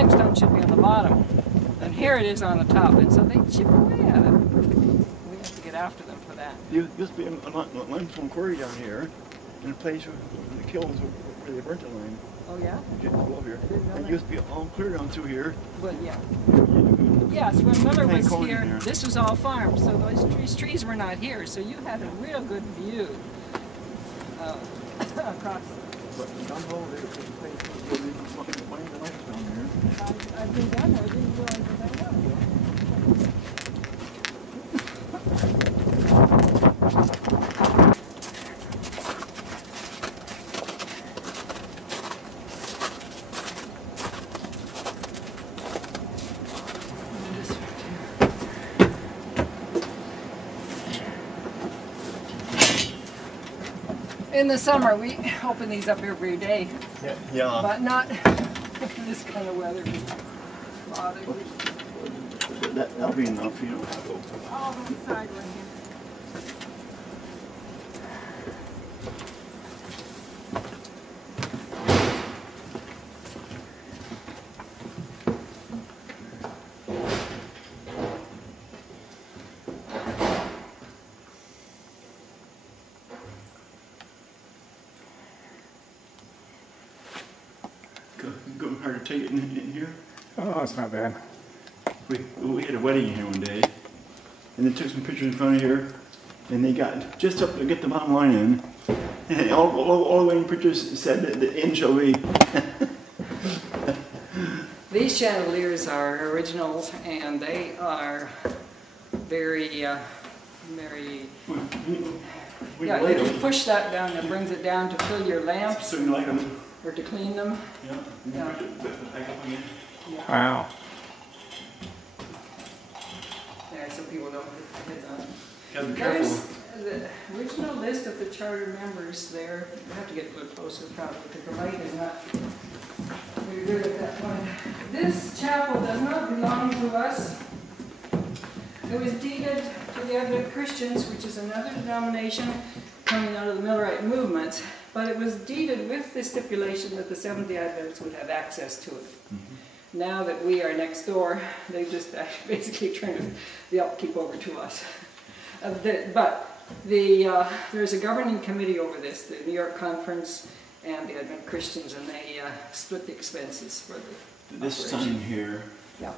limestone should be on the bottom, and here it is on the top, and so they chip away at it. We have to get after them for that. There used to be a limestone quarry down here, in a place where the kilns where they burnt the lime. Oh yeah? Just over here. And it used to be all clear down through here. Well, yeah. Yes, when Miller was here, this was all farm, so those trees were not here, so you had a real good view across. But down below there, there's a place where they find the limestone there. I've been down there, I didn't realize that I was. In the summer, we open these up every day. Yeah. But not in this kind of weather. That'll be enough, you know. All on the side right here. Going hard to take it in here. Oh, it's not bad. We had a wedding in here one day, and they took some pictures in front of here, and they got just up to get the bottom line in, and all the wedding pictures said that the end shall be. These chandeliers are originals, and they are very, very. Yeah, if you push that down, it brings it down to fill your lamps. So you like them? Or to clean them. Yeah. Yeah. Wow. There, so people don't hit their heads on it. Gotta be careful. There's the original list of the charter members there. You have to get a little closer probably because the light is not very good at that point. This chapel does not belong to us. It was deeded to the Advent Christians, which is another denomination coming out of the Millerite movement. But it was deeded with the stipulation that the Seventh-day Adventists would have access to it. Mm-hmm. Now that we are next door, they just basically turned the upkeep over to us. There's a governing committee over this, the New York Conference and the Advent Christians, and they split the expenses for the This operation. sign here, yeah.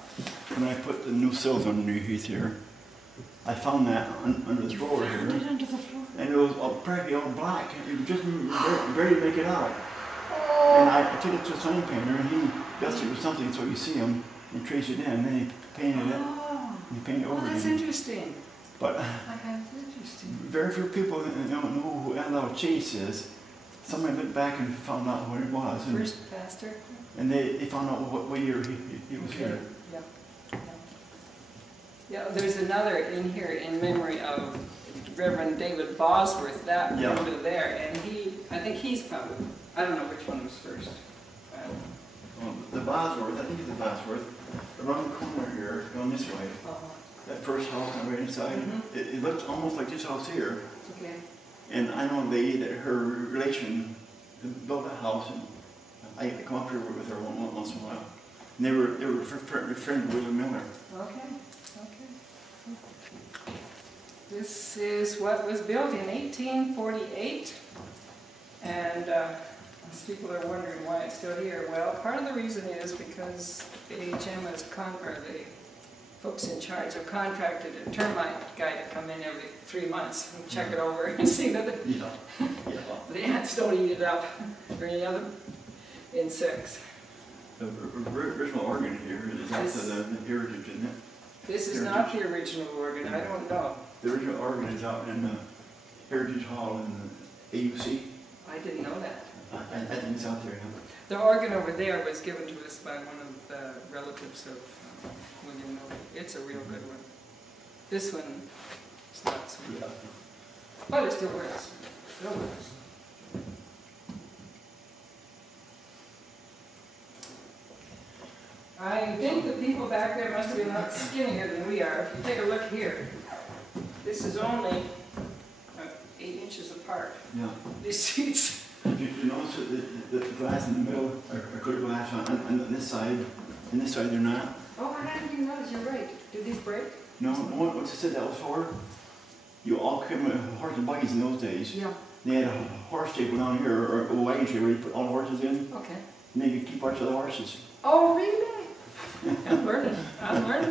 When I put the new sills underneath here, I found that under the drawer here. Under the floor. And it was practically all black. You just barely make it out. And I took it to a sign painter, and he dusted it with something so you see him and trace it in, and then he painted it. And he painted it over that's again. interesting. But That's interesting. very few people don't know who Adelaide Chase is. Somebody went back and found out what it was. And, First pastor. And they found out what year he was here. Yeah. Yeah, there's another in here in memory of Reverend David Bosworth, that window there, and I think he's probably, I don't know which one was first. The Bosworth, I think it's the Bosworth, around the corner here, going this way. That first house on the right inside, it looks almost like this house here. Okay. And I know her relation built a house, and I come up here with her once in a while. And they were friend with William Miller. Okay. This is what was built in 1848, and people are wondering why it's still here. Well, part of the reason is because AHM the folks in charge have contracted a termite guy to come in every 3 months and check it over and see that the ants don't eat it up or any other insects. The original organ here is also the heritage, isn't it? This is not the original organ. I don't know. The original organ is out in the Heritage Hall in the AUC. I didn't know that. I think it's out there now. The organ over there was given to us by one of the relatives of William Miller. It's a real good one. This one is not so good. But it still works. Still works. I think the people back there must be a lot skinnier than we are. If you take a look here, this is only 8 inches apart. Yeah. These seats. You notice the glass in the middle, or clear glass on this side, And this side they're not. Oh, I hadn't even noticed, you're right. Did these break? No, what's it said that was for? You all came with horse and buggies in those days. Yeah. They had a horse stable down here, or a wagon stable where you put all the horses in. Okay. And they could keep watch of the horses. Oh, really? I'm learning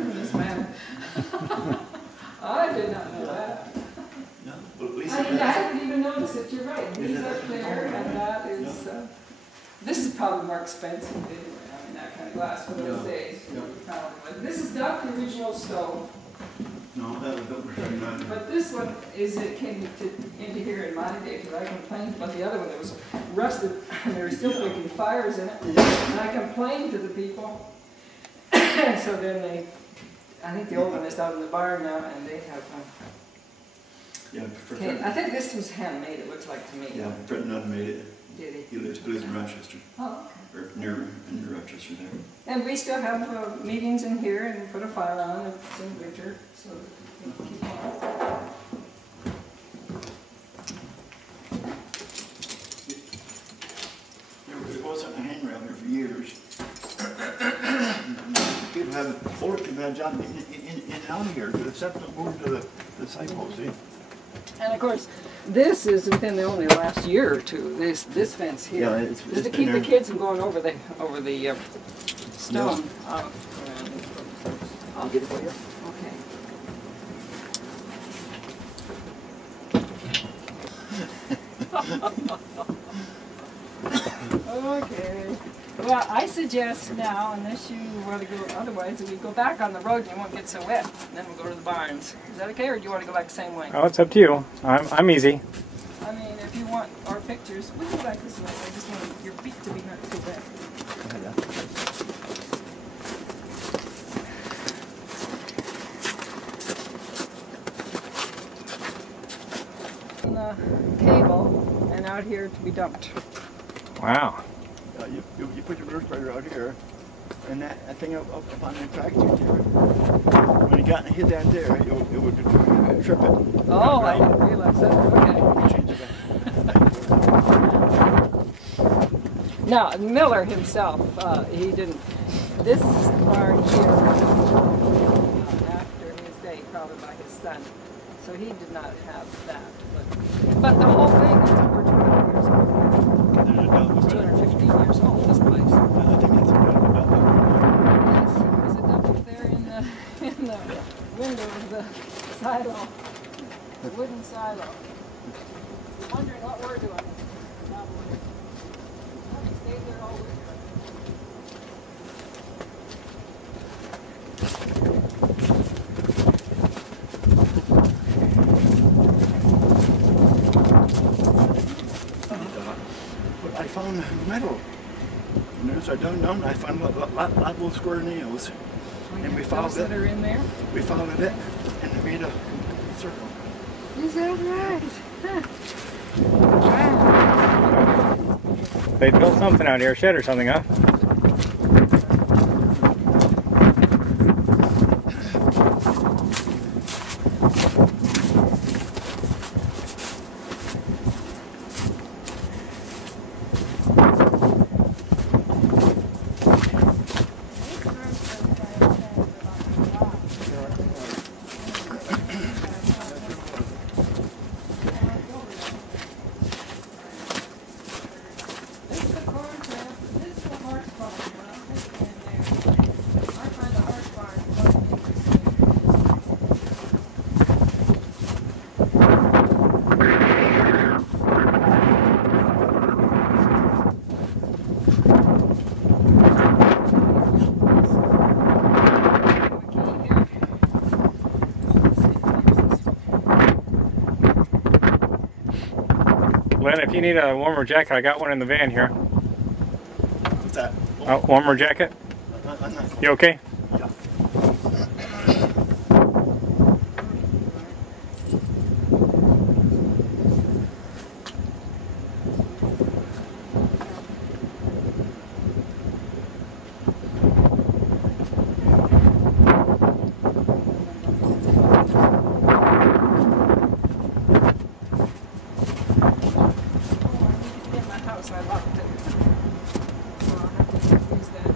from this man. I did not know that. Yeah, well, at least I hadn't even noticed it, you're right. He's up there, and that is, this is probably more expensive anyway. I mean, that kind of glass for those days. Probably. This is not the original stove. No, that was built for 79. But this one came into here in my day, because I complained about the other one that was rusted, and they were still making fires in it. And I complained to the people. So then I think the old one is out in the barn now, and they have one. Yeah, I think this was handmade, it looks like to me. Yeah, Fred Nunn made it. Did he? He lives in Rochester. Oh, okay. Or near Rochester there. And we still have meetings in here and put a fire on if it's in winter, so we can keep on. There wasn't a handrail here for years. Older people had jobs in and out of here, except moved to the sidewalk, see? And of course, this is within the only last year or two, this fence here. Yeah, it's to keep the kids from going over the stone. Yeah. I'll get it for you. Okay. Okay. Well, I suggest now, unless you want to go, otherwise we go back on the road and you won't get so wet. And then we'll go to the barns. Is that okay, or do you want to go back the same way? Oh, it's up to you. I'm easy. I mean, if you want our pictures, we can go back this way. I just want your feet to be not too wet. And the cable, and out here to be dumped. Wow. You put your rear spreader out here, and that thing up on the track there, when you got hit that there, it would trip it. Oh, I didn't realize that. Okay. Change it. Now, Miller himself, he didn't, this barn here, after his day, probably by his son, so he did not have that. But the whole thing is over 200 years old. It's 215 years old, this place. I think it's a double. Yes, there's a duck up there in the window of the silo, the wooden silo. You're wondering what we're doing. Probably. We stayed there all winter. I found metal. And so down, I found a lot of square nails. And we followed that are in there? We followed it, and it made a circle. Is that right? Huh. Wow. They built something out here, a shed or something, huh? Len, if you need a warmer jacket, I got one in the van here. What's that? Oh, warmer jacket? You okay? Yeah. I locked it. So I'll have to use that.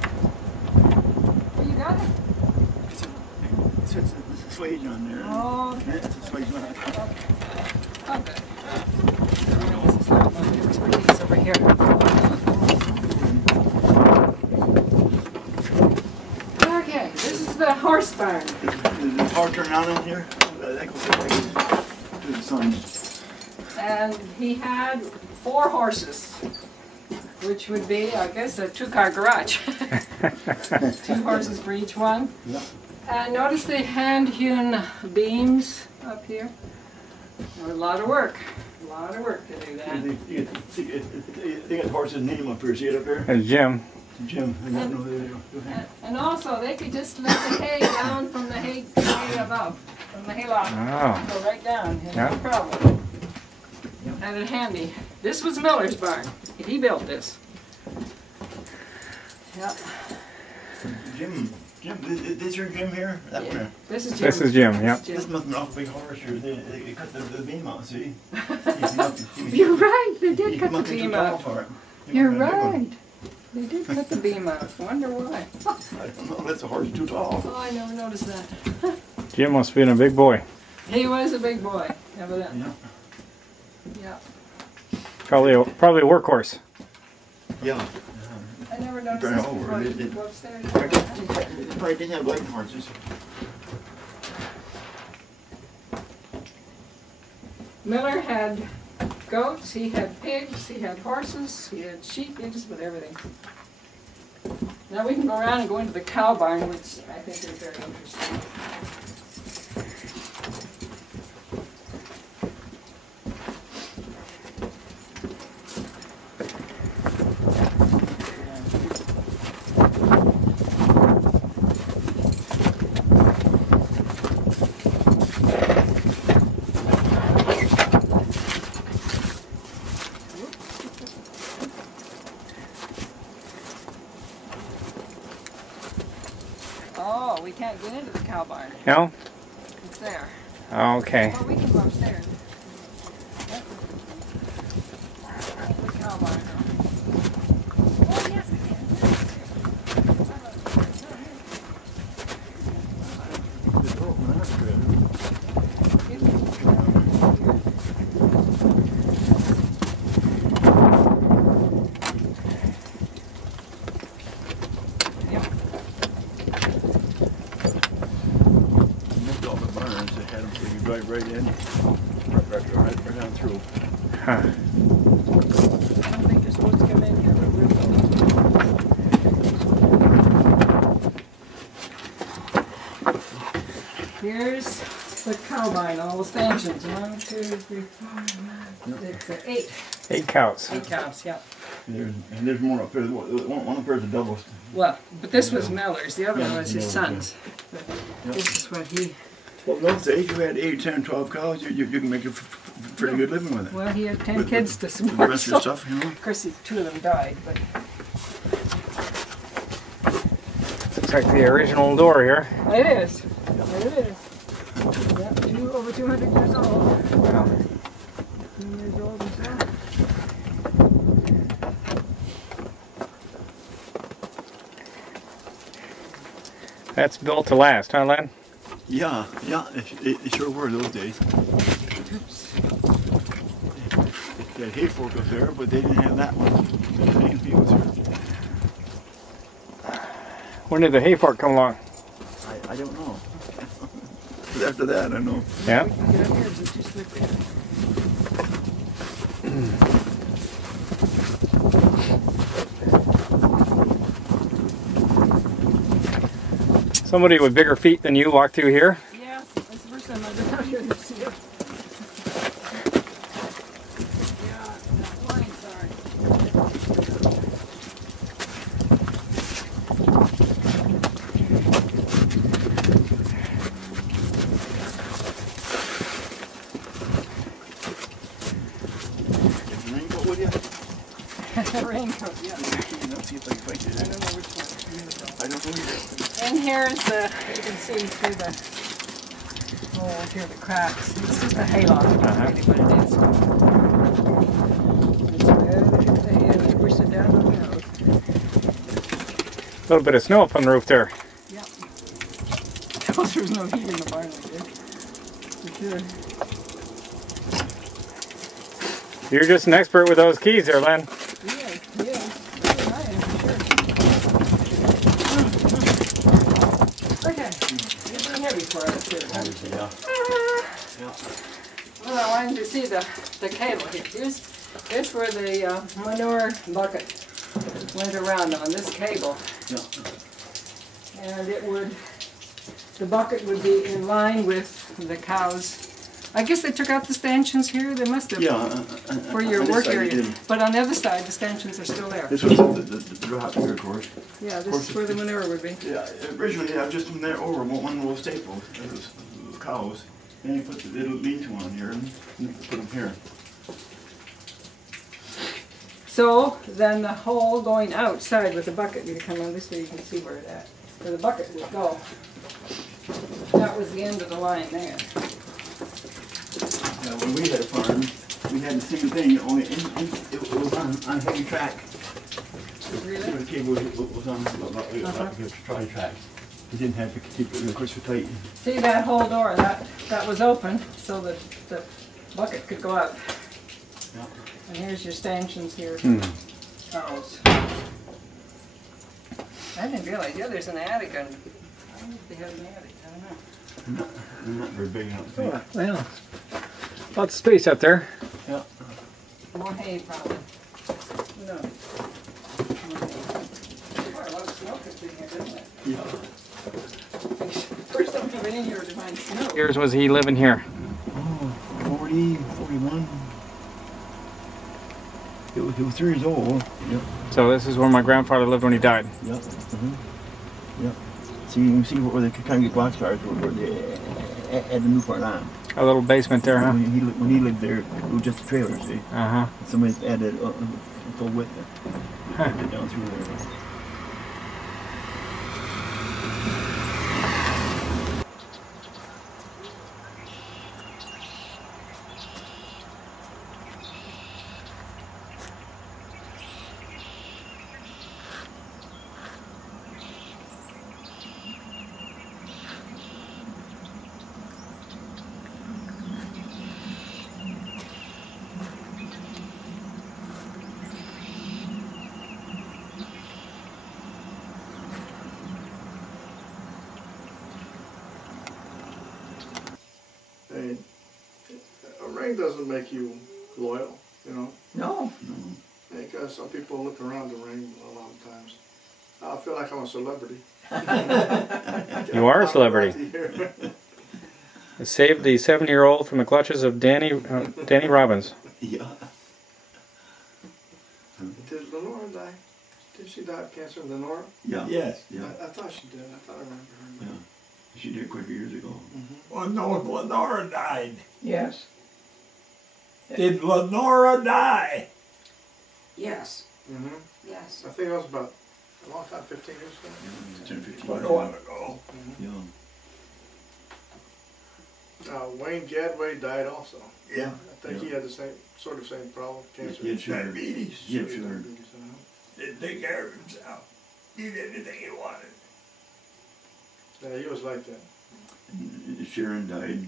on there. Oh, Yeah, that's why he's not. okay. This is not my expertise over here. Okay, this is the horse barn. Is the car turned on in here? That goes to the sun. And he had 4 horses, which would be, I guess, a 2-car garage. 2 horses for each one. Yeah. And notice the hand-hewn beams up here. A lot of work. A lot of work to do that. They got horse's name up here. See it up there? There's Jim. Jim. I don't know who they are. And also, they could just let the hay down from the hay above, from the hayloft. Oh. Go right down, Yeah. no problem. Had it handy. This was Miller's barn. He built this. Yep. Jim, this your Jim here? That Yeah. one there? This is Jim. This is Jim, yep. This must be an awful big horse here. They cut the beam out, see? You're right, they did cut the must be too beam tall out. for it. You're must have been a big one. right. They did cut the beam out. Wonder why. I don't know, that's a horse too tall. Oh, I never noticed that. Jim must be a big boy. He was a big boy, evidently. Yeah. Yeah. Probably a workhorse. Yeah. I never noticed Turn this over. before. It- You it- go upstairs. They probably didn't have light horses. Miller had goats, he had pigs, he had horses, he had sheep, he just with everything. Now we can go around and go into the cow barn, which I think is very interesting. Oh, we can't get into the cow barn. No? It's there. Okay. Well, we can go upstairs. Yep. The cow barn. Oh, yes, we can. Missed all the barns. They had them so you drive right in, right down through. Huh. I don't think you're supposed to come in here, but we're Here's the cow barn, all the stanchions. 1, 2, 3, 4, 5, 6, 8. 8 cows. 8 cows, yeah. And there's more up there. One up there is a double. Well, but this was Miller's. The other one Yeah, was his Miller's, son's. But Yeah. this is what he... Well, those days you had 8, 10, 12 cows. You can make a pretty good living with it. Well, he had 10 With- kids to with the support. rest of your So, stuff, you know. of course, 2 of them died, but Looks like the original door here. it is. It is. Yeah, over 200 years old. Wow. 2 years old himself. That's built to last, huh, Len? Yeah, it sure were those days. Oops. They had hay fork up there, but they didn't have that one. When did the hay fork come along? I don't know. But after that, I know. Yeah? We can get up here, is it too slippery? Somebody with bigger feet than you walked through here? Yeah, that's the first time I've been out here this year. Yeah, that line's hard. Is the raincoat with you? Raincoat, yeah. Let's see if I can find I it. don't know which one. I don't know either. And here's the, you can see through the hole here, the cracks. It's just a hayloft, really what it is. It's where they get the hay and they push it down on the road. A little bit of snow up on the roof there. Yep. There's no heat in the barn like this. Sure. You're just an expert with those keys there, Len. Yes, yes. I am, sure. Okay. You're being heavy for us here. Huh? Yeah. Well, I wanted to see the cable here. Here's where the manure bucket went around on this cable. Yeah. And the bucket would be in line with the cows. I guess they took out the stanchions here. They must have for your on this work side area. they didn't. But on the other side, the stanchions are still there. This was the drop here, of course. Yeah, this is where the manure would be. Yeah, originally I just from there over one little staple. It was cows. Then you put the little lean-to on here and put them here. So then the hole going outside with the bucket, you come on this way, you can see where the bucket would go. That was the end of the line there. When we had a farm, we had the same thing, only it was on heavy track. Really? The cable was on the trolley track. We didn't have to keep it, of course, so tight. See that whole door, that was open so that the bucket could go out. Yeah. And here's your stanchions here. Cows. I didn't realize, yeah, there's an attic on. I don't know if they had an attic, I don't know. They're not very big, I don't think. Well, lots of space up there. Yeah. More hay, probably. No. More hay. Quite a lot of smoke is in here, didn't it? Yeah. First time I've been in here to find snow. Years was he living here? Oh, 40, 41. It was 3 years old. Yep. So this is where my grandfather lived when he died. Yep. Yep. See, you can see where they kind of get boxcars where they had the new part on. A little basement there, huh? When he lived there, it was just a trailer, see? Uh-huh. Somebody added full width Huh. down through there. And a ring doesn't make you loyal, you know, No. because some people look around the ring a lot of times. I feel like I'm a celebrity. You are a celebrity. Here. It saved the 7-year-old from the clutches of Danny Robbins. Yeah. Did Lenora die? Did she die of cancer, Lenora? Yeah. Yes. Yeah. I thought she did. I thought I remember her. Yeah. She did quite a few years ago. Well, no, Lenora died. Yes. Did Lenora die? Yes. Mm-hmm. Yes. I think it was about a long time, 15 years ago. 10, 15 Quite years a while ago. Yeah. Wayne Gadway died also. Yeah. I think he had the same problem, cancer. He had sugar. Diabetes. He had sugar. Diabetes, Didn't take care of himself. Did anything he wanted. Yeah, he was like that. And Sharon died.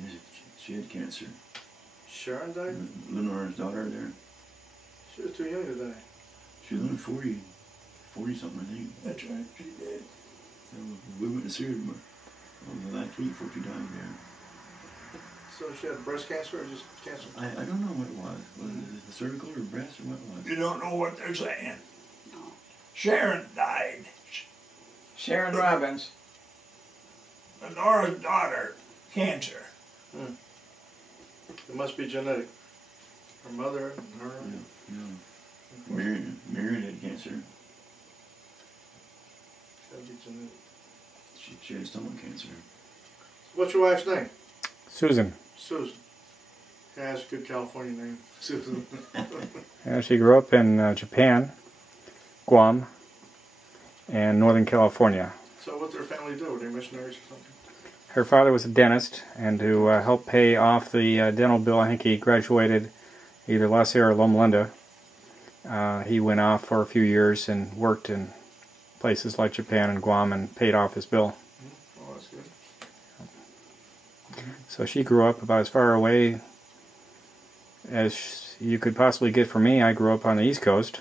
She had cancer. Sharon died? Lenore's daughter there. She was too young to die. She was only 40 something, I think. That's right, she did. We went to see her the last week before she died there. So she had breast cancer or just cancer? I don't know what it was. Was it the cervical or breast or what it was? You don't know what they're saying. Sharon died. Sharon Robbins. Lenora's daughter, cancer. It must be genetic. Her mother and her. Yeah. Mary had cancer. That'd be genetic. She had stomach cancer. What's your wife's name? Susan. Susan. Yeah, that's a good California name. Susan. Yeah, she grew up in Japan, Guam, and Northern California. So what did their family do? Were they missionaries or something? Her father was a dentist, and to help pay off the dental bill, I think he graduated either La Sierra or Loma Linda. He went off for a few years and worked in places like Japan and Guam and paid off his bill. Oh, that's good. So she grew up about as far away as you could possibly get from me. I grew up on the East Coast.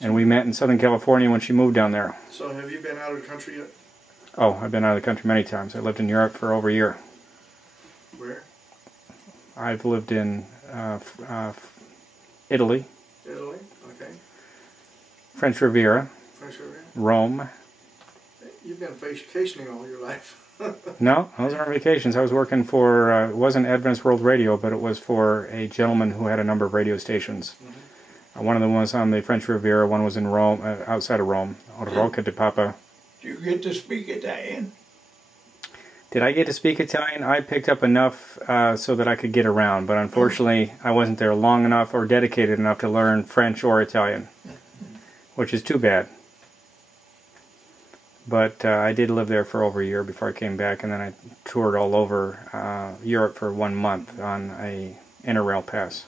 And we met in Southern California when she moved down there. So have you been out of the country yet? Oh, I've been out of the country many times. I lived in Europe for over a year. Where? I've lived in Italy, Italy, okay. French Riviera, French Riviera. Rome. You've been vacationing all your life. No, those aren't vacations. I was working for, it wasn't Adventist World Radio, but it was for a gentleman who had a number of radio stations. One of them was on the French Riviera, one was in Rome, outside of Rome, out of Rocca di Papa. Do you get to speak Italian? Did I get to speak Italian? I picked up enough so that I could get around, but unfortunately I wasn't there long enough or dedicated enough to learn French or Italian, which is too bad. But I did live there for over a year before I came back, and then I toured all over Europe for 1 month on a Interrail pass.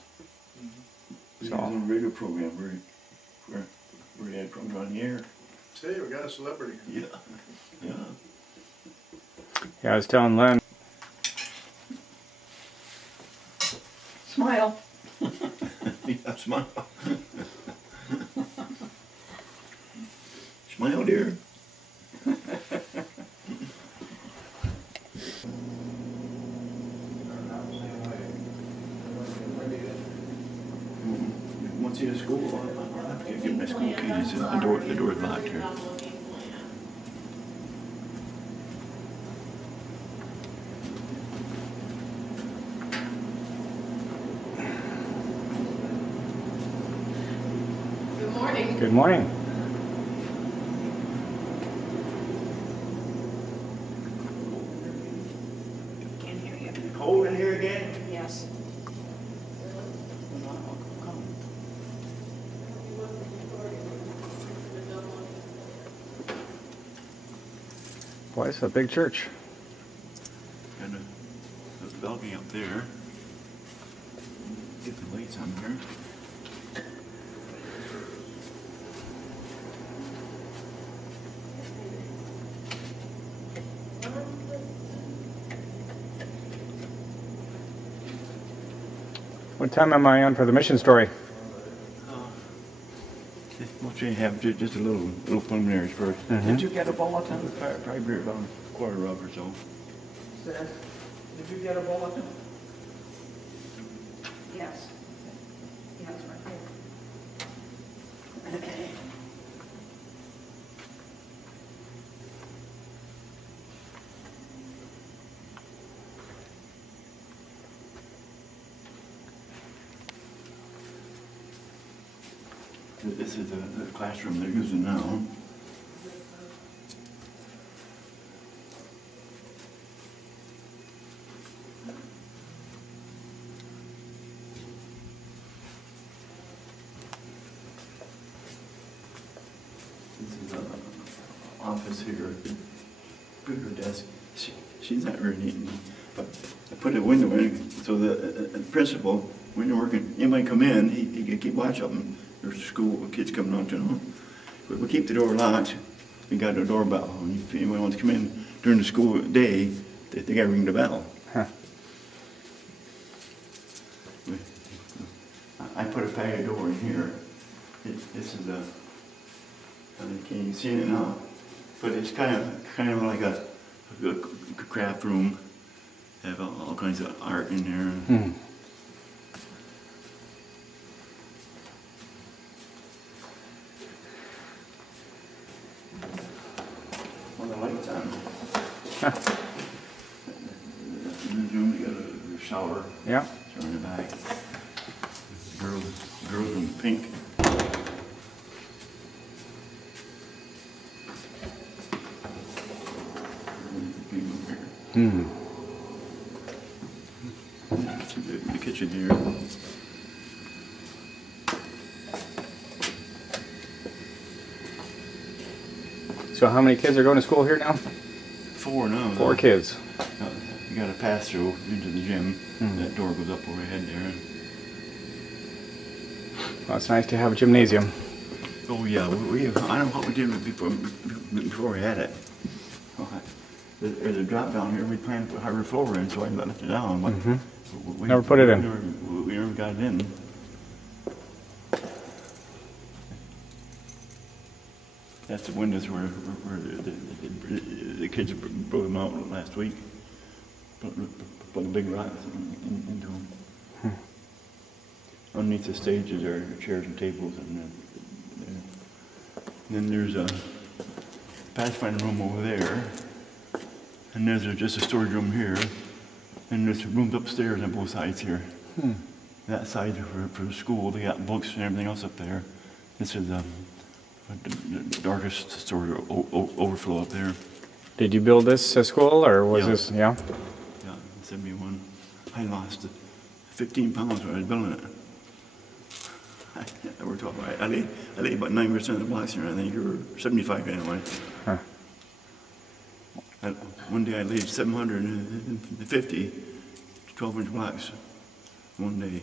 He was on a radio program where he had programs on the air. See, we got a celebrity. Yeah, yeah. Yeah, I was telling Len. Smile. Yeah, smile. Smile, dear. Once he has school, I'll have to give him my school keys. The door is locked here. Good morning. Good morning. Can't hear you. Cold in here again? Yes. Boy, it's a big church. And the balcony up there. Get the lights on here. What time am I on for the mission story? What you have, just a little preliminaries first. Did you get a bulletin? Probably about a quarter of or so. Did you get a bulletin? Yes. Yes, right here. This is the classroom they're using now. This is the office here. Bigger desk. She's not very neat, but I put a window in so the principal, when you're working, you might come in, he can keep watch of them. There's school kids coming on to them. But we keep the door locked. We got a doorbell. And if anyone wants to come in during the school day, they got to ring the bell. Huh. I put a patio door in here. This is a, can't even see it now, but it's kind of like a craft room. They have all kinds of art in there. Hmm. Well, the lights on. Huh. In the room, you got a shower. Yeah. Shower in the back. Girls in pink. Hmm. The kitchen here. So how many kids are going to school here now? 4 now. 4 kids. You got a pass through into the gym. Hmm. That door goes up overhead there. Well, it's nice to have a gymnasium. Oh yeah, I don't know what we did before we had it. there's a drop down here. We planned to put hardwood floor in, so I left it down. But we Never put it in. We never got it in. That's the windows where the kids broke them out last week. Put the big rocks into them. Underneath the stages are chairs and tables, and then there's a pathfinder room over there, and there's just a storage room here, and there's rooms upstairs on both sides here. That side for the school, they got books and everything else up there. This is the darkest storage overflow up there. Did you build this school, or was Yeah. this, yeah? Yeah, 71. I lost 15 pounds when I was building it. We're talking about, I laid about 9% of the blocks here, I think, or 75 anyway. Huh. One day I laid 750 12-inch blocks one day.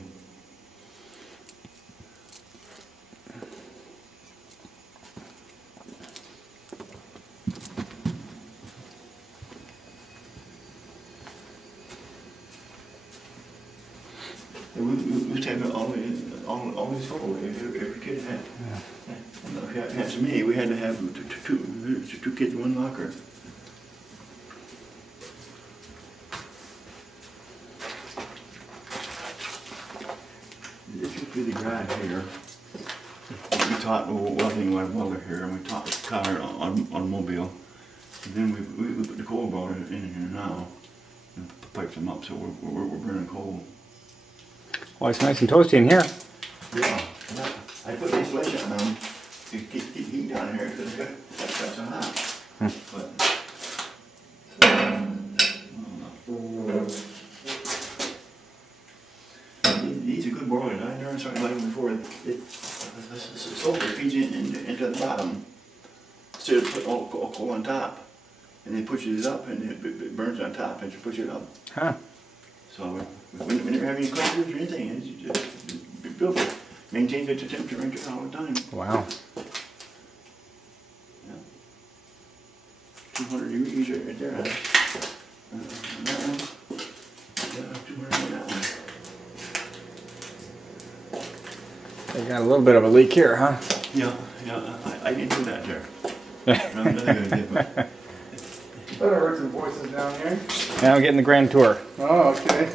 We used to have all these photos. Every kid had. If you had to me, we had to have two kids, one locker. This used to be the garage here. We taught welding with a welder here, and we taught car automobile. And then we put the coal boiler in here now and piped them up, so we're burning coal. Well, it's nice and toasty in here. Yeah, I put insulation on them to keep heat down here because it's so hot. These are good boilers. I learned something like them before. Sulfur feeds into the bottom instead of putting all coal on top. And they push it up and it burns on top and you push it up. Huh. So we never have any clusters or anything. It's just built it. Maintains the temperature range all the time. Wow. Yeah. 200 degrees right there. And that one. Yeah, 200 on that one. They got a little bit of a leak here, huh? Yeah, I didn't do that there. Nothing I did, but Thought I heard some voices down here. Now I'm getting the grand tour. Oh, okay.